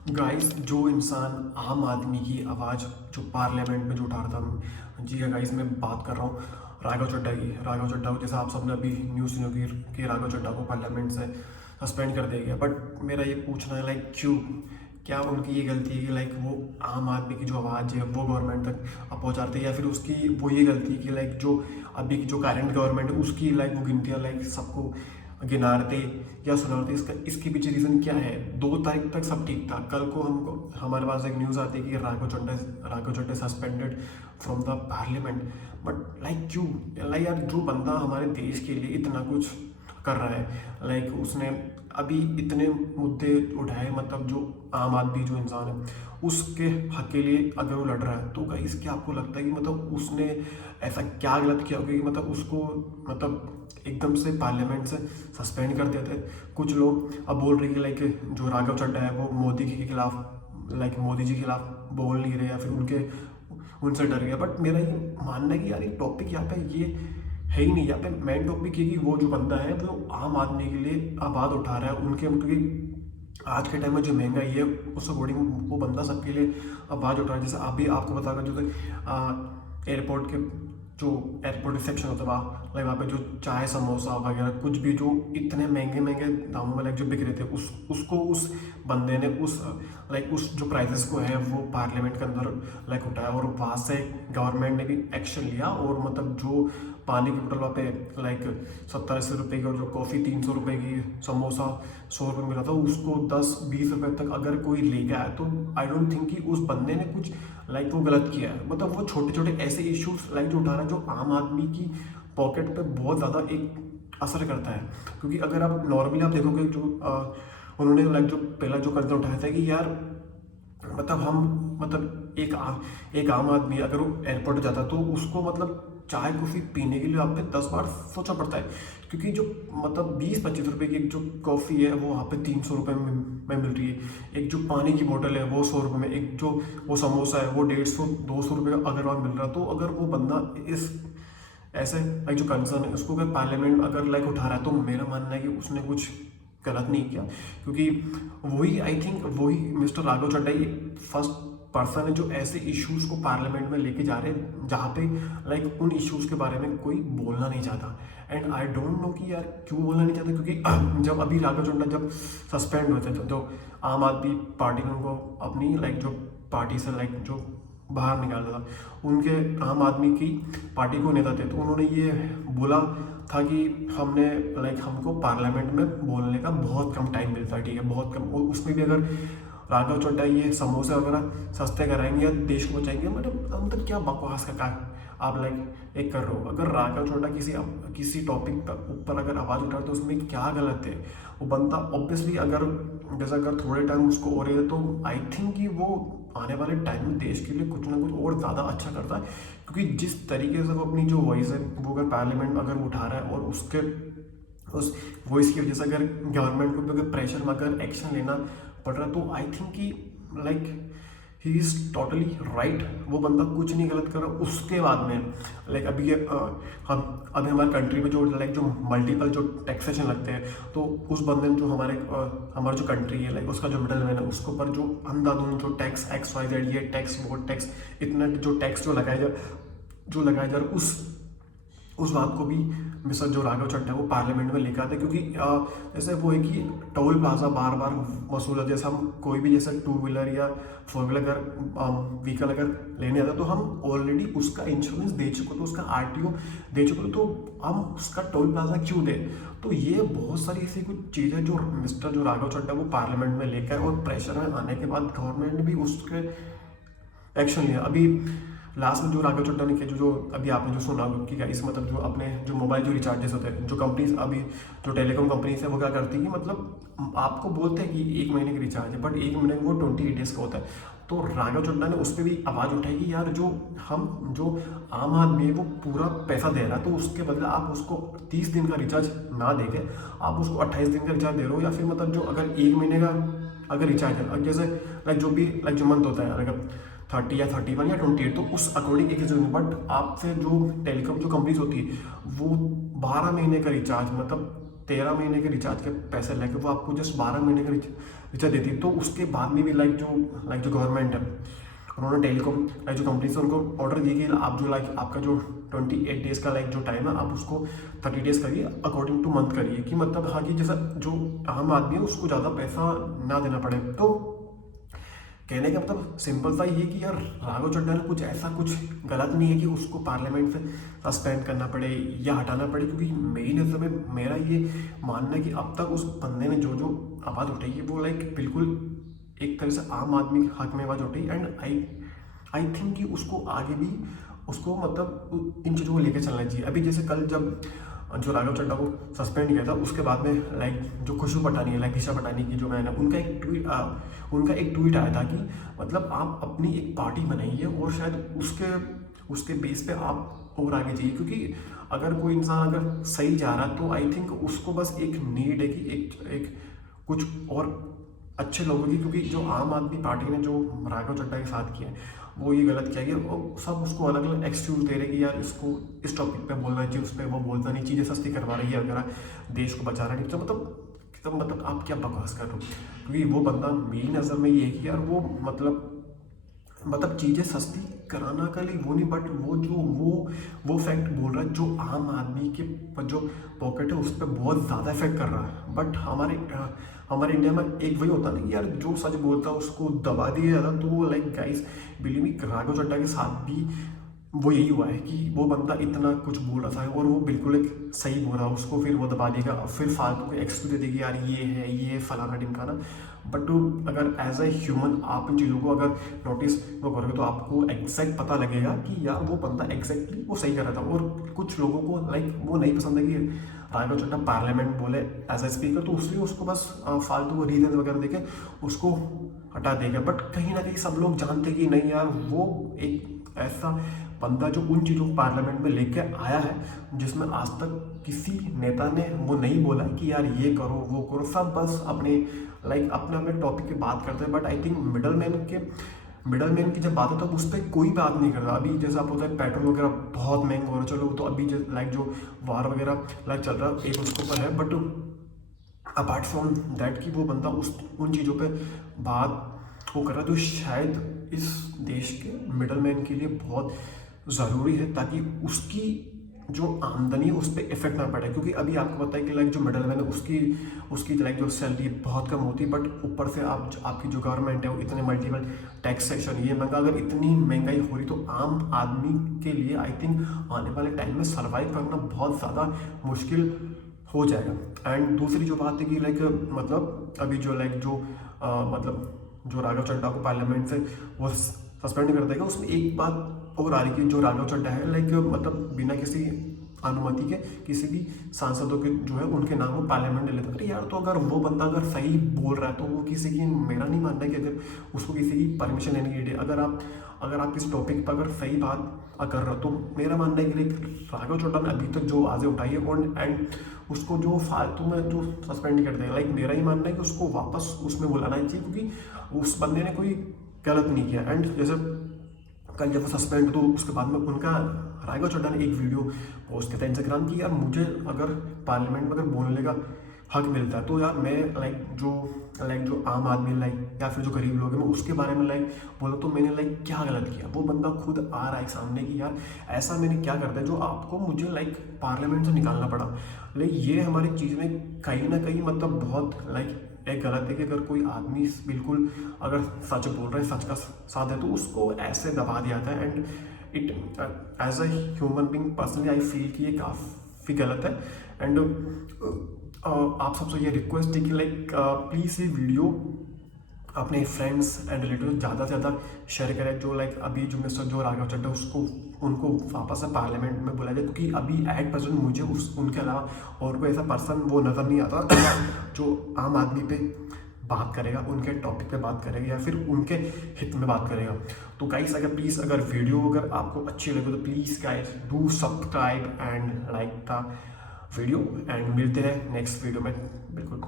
Guys, जो इंसान आम आदमी की आवाज़ जो पार्लियामेंट में जो उठा रहा था, जी हाँ गाइस, मैं बात कर रहा हूँ राघव चड्ढा की। राघव चड्ढा को, जैसा आप सबने अभी न्यूज़ सुनी होगी कि राघव चड्ढा को पार्लियामेंट से सस्पेंड कर दिया गया। बट मेरा ये पूछना है, लाइक क्यों? क्या उनकी ये गलती है कि लाइक वो आम आदमी की जो आवाज़ है वो गवर्नमेंट तक पहुँचाते हैं, या फिर उसकी वो ये गलती है कि लाइक जो अभी की जो करंट गवर्नमेंट है उसकी लाइक वो गिनतियाँ लाइक सबको गिनारते या सुनारते? इसके पीछे रीज़न क्या है? 2 तारीख तक सब ठीक था। कल को हमको हमारे पास एक न्यूज़ आती है कि Raghav Chadha suspended from the parliament. But like क्यों? लाइक यार, जो बंदा हमारे देश के लिए इतना कुछ कर रहा है, लाइक उसने अभी इतने मुद्दे उठाए, मतलब जो आम आदमी जो इंसान है उसके हक के लिए अगर वो लड़ रहा है, तो गाइस क्या आपको लगता है कि मतलब उसने ऐसा क्या गलत किया होगा कि मतलब उसको मतलब एकदम से पार्लियामेंट से सस्पेंड कर देते? कुछ लोग अब बोल रहे हैं कि लाइक जो राघव चड्ढा है वो मोदी के खिलाफ, लाइक मोदी जी के खिलाफ बोल नहीं रहे, या फिर उनके उनसे डर गया। बट मेरा ये मानना है कि यार, ये टॉपिक यहाँ पे ये है ही नहीं। यहाँ पे मेन टॉपिक है कि वो जो बंदा है वो आम आदमी के लिए आवाज़ उठा रहा है उनके, क्योंकि आज के टाइम में जो महंगाई है उस अकॉर्डिंग वो बंदा सबके लिए आवाज़ उठा रहा है। जैसे अभी आपको बताऊंगा, जो एयरपोर्ट के जो एयरपोर्ट रिसेप्शन होता है वहाँ, लाइक वहाँ पे जो चाय समोसा वगैरह कुछ भी जो इतने महंगे महंगे दामों में लाइक जो बिक रहे थे, उसको उस बंदे ने उस जो प्राइसेस को है वो पार्लियामेंट के अंदर लाइक उठाया, और वहाँ से गवर्नमेंट ने भी एक्शन लिया। और मतलब जो पानी की बोतल वहाँ पे लाइक 70-80 रुपये की, और जो कॉफ़ी 300 रुपये की, समोसा 100 रुपये मिला था, उसको 10-20 रुपये तक अगर कोई ले गया है, तो आई डोंट थिंक कि उस बंदे ने कुछ लाइक वो गलत किया है। मतलब वो छोटे छोटे ऐसे इश्यूज लाइक जो उठा रहा है जो आम आदमी की पॉकेट पे बहुत ज़्यादा एक असर करता है। क्योंकि अगर आप नॉर्मली आप देखोगे, जो उन्होंने लाइक जो पहला जो कदम उठाया था कि यार, मतलब हम मतलब एक आम आदमी अगर वो एयरपोर्ट जाता तो उसको मतलब चाय कॉफ़ी पीने के लिए आप पे 10 बार सोचना पड़ता है। क्योंकि जो मतलब 20-25 रुपए की एक जो कॉफ़ी है वो वहाँ पे 300 रुपये में मिल रही है। एक जो पानी की बोतल है वो 100 रुपये में, एक जो वो समोसा है वो 150-200 रुपये अगर वहाँ मिल रहा, तो अगर वो बंदा इस ऐसे लाइक जो कंसर्न है उसको अगर पार्लियामेंट अगर लाइक उठा रहा है, तो मेरा मानना है कि उसने कुछ गलत नहीं किया। क्योंकि वही आई थिंक वही मिस्टर राघव चड्ढा ही फर्स्ट पर्सन है जो ऐसे इश्यूज को पार्लियामेंट में लेके जा रहे हैं जहाँ पे लाइक उन इश्यूज के बारे में कोई बोलना नहीं चाहता। एंड आई डोंट नो कि यार क्यों बोलना नहीं चाहता, क्योंकि जब अभी राघव चड्ढा जब सस्पेंड हुए थे, तो आम आदमी पार्टी ने उनको अपनी लाइक जो पार्टी से लाइक जो बाहर निकाला था, उनके आम आदमी की पार्टी को नेता थे, तो उन्होंने ये बोला था कि हमने लाइक हमको पार्लियामेंट में बोलने का बहुत कम टाइम मिलता है, ठीक है, बहुत कम। और उसमें भी अगर राघव चड्ढा ये समोसे वगैरह सस्ते कराएंगे या देश को बचाएंगे, मतलब क्या बकवास का आप लाइक एक कर रहे हो। अगर राघव चड्ढा किसी टॉपिक पर ऊपर अगर आवाज़ उठा तो उसमें क्या गलत है? वो बंदा ऑब्वियसली अगर जैसा अगर थोड़े टाइम उसको हो रही है, तो आई थिंक कि वो आने वाले टाइम में देश के लिए कुछ ना कुछ और ज़्यादा अच्छा करता है। क्योंकि जिस तरीके से वो अपनी जो वॉइस है वो अगर पार्लियामेंट में अगर उठा रहा है, और उस वॉइस की वजह से अगर गवर्नमेंट को भी अगर प्रेशर में अगर एक्शन लेना पड़ रहा है, तो आई थिंक कि like he is totally right. वो बंदा कुछ नहीं गलत कर रहा। उसके बाद में लाइक हम अभी हमारे कंट्री में जो लाइक जो मल्टीपल जो टैक्सेशन लगते हैं, तो उस बंदे ने जो हमारा जो कंट्री है लाइक उसका जो मिडल मैन है उसके ऊपर जो अंधाधुंध जो टैक्स XYZ, ये टैक्स वो टैक्स, इतना जो टैक्स जो लगाया जा रहा उस बात को भी मिस्टर जो राघव चड्ढा है वो पार्लियामेंट में लेकर आते। क्योंकि जैसे वो है कि टोल प्लाजा बार बार वसूला, जैसे हम कोई भी जैसे 2 व्हीलर या 4 व्हीलर अगर व्हीकल अगर लेने आता, तो हम ऑलरेडी उसका इंश्योरेंस दे चुके, तो उसका RTO दे चुके, तो हम उसका टोल प्लाजा क्यों दें? तो ये बहुत सारी ऐसी कुछ चीज़ें जो मिस्टर जो राघव चड्ढा वो पार्लियामेंट में लेकर आए, और प्रेशर में आने के बाद गवर्नमेंट ने भी उसके एक्शन लिया। अभी लास्ट में जो राघव चड्ढा ने किया, जो अभी आपने जो सुना कि गाइस, मतलब जो अपने जो मोबाइल जो रिचार्जेस होते हैं, जो कंपनीज अभी जो टेलीकॉम कंपनीज है वो क्या करती है कि मतलब आपको बोलते हैं कि 1 महीने का रिचार्ज है, बट 1 महीने वो 28 डेज का होता है। तो राघव चड्ढा ने उस पर भी आवाज़ उठाई कि यार जो आम आदमी है वो पूरा पैसा दे रहा है, तो उसके बदले आप उसको 30 दिन का रिचार्ज ना देके आप उसको 28 दिन का रिचार्ज दे रहे हो, या फिर मतलब जो अगर 1 महीने का अगर रिचार्ज है, जैसे लाइक जो भी लाइक जो मंथ होता है, अगर 30 या 31 या 28, तो उस अकॉर्डिंग एक चीज़। बट आपसे जो टेलीकॉम जो कंपनीज होती है वो 12 महीने का रिचार्ज, मतलब 13 महीने के रिचार्ज के पैसे लेके वो आपको जस्ट 12 महीने का रिचार्ज देती है। तो उसके बाद में भी लाइक जो गवर्नमेंट है, उन्होंने टेलीकॉम लाइक जो कंपनी से उनको ऑर्डर दिए कि आप जो लाइक आपका जो 28 डेज़ का लाइक जो टाइम है आप उसको 30 डेज़ करिए अकॉर्डिंग टू मंथ करिए, कि मतलब हाँ कि जैसा जो आम आदमी है उसको ज़्यादा पैसा ना देना पड़े। तो कहने का मतलब सिंपल सा ये कि यार राघव चड्ढा ने कुछ ऐसा कुछ गलत नहीं है कि उसको पार्लियामेंट से सस्पेंड करना पड़े या हटाना पड़े, क्योंकि मेरी नज़र में मेरा ये मानना है कि अब तक उस बंदे ने जो जो आवाज़ उठाई है वो लाइक बिल्कुल एक तरह से आम आदमी के हक में आवाज़ उठाई। एंड आई थिंक कि उसको आगे भी उसको मतलब इन चीज़ों को लेकर चलना चाहिए। अभी जैसे कल जब जो राघव चड्ढा को सस्पेंड किया था उसके बाद में लाइक जो खुशबू पटानी है लाइक दिशा पटानी की जो बहन है, उनका एक ट्वीट आया था कि मतलब आप अपनी एक पार्टी बनाइए और शायद उसके बेस पे आप और आगे जाइए, क्योंकि अगर कोई इंसान अगर सही जा रहा है तो आई थिंक उसको बस एक नीड है कि एक कुछ और अच्छे लोगों की, क्योंकि जो आम आदमी पार्टी ने जो राघव चड्ढा के साथ किया है वो ये गलत किया गया और सब उसको अलग अलग एक्सक्यूज दे रहे कि यार इसको इस टॉपिक पे बोलना चाहिए, उस पर वो बोलता नहीं, चीज़ें सस्ती करवा रही है वगैरह, देश को बचा रहा नहीं। तो मतलब आप क्या बकवास कर रहे हो, क्योंकि वो बंदा मेरी नज़र में ये है कि यार वो मतलब चीज़ें सस्ती कराना का लिए वो नहीं, बट वो फैक्ट बोल रहा है जो आम आदमी के जो पॉकेट है उस पर बहुत ज़्यादा इफेक्ट कर रहा है। बट हमारे इंडिया में एक वही होता है ना कि यार जो सच बोलता है उसको दबा दिया जाता। तो वो like guys believe me Raghav Chadha के साथ भी वो यही हुआ है कि वो बंदा इतना कुछ बोल रहा था और वो बिल्कुल एक सही बोल रहा, उसको फिर वो दबा देगा, फिर फालतू को एक्सक्यूज दे देगी यार ये फलाना ढिमकाना। बट अगर एज ए ह्यूमन आप इन चीज़ों को अगर नोटिस वो करोगे तो आपको एग्जैक्ट पता लगेगा कि यार वो बंदा एग्जैक्टली वो सही कर रहा था। और कुछ लोगों को लाइक वो नहीं पसंद है कि राघव चड्ढा पार्लियामेंट बोले एज ए स्पीकर, तो उसलिए उसको बस फालतू को रीजन वगैरह देके उसको हटा देगा। बट कहीं ना कहीं सब लोग जानते कि नहीं यार वो एक ऐसा बंदा जो उन चीज़ों को पार्लियामेंट में लेके आया है जिसमें आज तक किसी नेता ने वो नहीं बोला कि यार ये करो वो करो, सब बस अपने अपने टॉपिक की बात करते हैं। But I think middle man की जब बात है तो उस पर कोई बात नहीं करता। अभी जैसे आप होता है पेट्रोल वगैरह बहुत महंगा हो रहा है, चलो तो अभी जो वार वगैरह चल रहा है एक उसके ऊपर है, बट अपार्ट फ्रॉम दैट कि वो बंदा उन चीज़ों पे बात वो कर रहा है जो शायद इस देश के मिडल मैन के लिए बहुत ज़रूरी है, ताकि उसकी जो आमदनी है उस पर इफेक्ट ना पड़े। क्योंकि अभी आपको पता है कि लाइक जो मिडल मैन है उसकी लाइक जो सैलरी बहुत कम होती है, बट ऊपर से आपकी जो गवर्नमेंट है वो इतने मल्टीपल टैक्सेशन ये महंगा, अगर इतनी महंगाई हो रही तो आम आदमी के लिए आई थिंक आने वाले टाइम में सर्वाइव करना बहुत ज़्यादा मुश्किल हो जाएगा। एंड दूसरी जो बात है कि लाइक मतलब अभी जो मतलब जो राघव चड्ढा को पार्लियामेंट से वो सस्पेंड कर देगा, उसमें एक बात और आ रही कि जो राघव चड्ढा है लाइक मतलब बिना किसी अनुमति के किसी भी सांसदों के जो है उनके नाम वो पार्लियामेंट ले लेता है। यार तो अगर वो बंदा अगर सही बोल रहा है तो वो किसी की, मेरा नहीं मानना है कि अगर उसको किसी की परमिशन लेने की, अगर आप इस टॉपिक पर अगर सही बात कर रहे हो तो मेरा मानना है कि राघव चड्ढा ने अभी तक जो आवाज़ें उठाई है और एंड उसको जो फालतू में जो सस्पेंड कर देगा, लाइक मेरा ही मानना है कि उसको वापस उसमें बुलाना ही चाहिए, क्योंकि उस बंदे ने कोई गलत नहीं किया। एंड जैसे कल जब वो सस्पेंड तो उसके बाद में उनका राघव चड्ढा ने एक वीडियो पोस्ट किया था इंस्टाग्राम की, यार मुझे अगर पार्लियामेंट में अगर बोलने का हक मिलता है तो यार मैं जो आम आदमी या फिर जो गरीब लोग हैं मैं उसके बारे में बोला तो मैंने क्या गलत किया। वो बंदा खुद आ रहा है सामने कि यार ऐसा मैंने क्या करता है जो आपको मुझे पार्लियामेंट से निकालना पड़ा। ये हमारी चीज़ में कहीं ना कहीं मतलब बहुत एक गलत है कि अगर कोई आदमी बिल्कुल अगर सच बोल रहा है, सच का साथ है, तो उसको ऐसे दबा दिया था। And it as a human being personally I feel कि ये काफ़ी गलत है। एंड आप सबसे ये रिक्वेस्ट है कि प्लीज़ ये वीडियो अपने फ्रेंड्स एंड रिलेटिव ज़्यादा से ज़्यादा शेयर करें, जो अभी जो मिस्टर जो राघव चड्ढा उनको वापस से पार्लियामेंट में बुलाया जाए, क्योंकि अभी एट प्रेजेंट मुझे उनके अलावा और कोई ऐसा पर्सन वो नज़र नहीं आता जो आम आदमी पे बात करेगा, उनके टॉपिक पे बात करेगा या फिर उनके हित में बात करेगा। तो गाइस अगर वीडियो अगर आपको अच्छी लगे तो please guys do subscribe and like the video, and मिलते हैं नेक्स्ट वीडियो में बिल्कुल।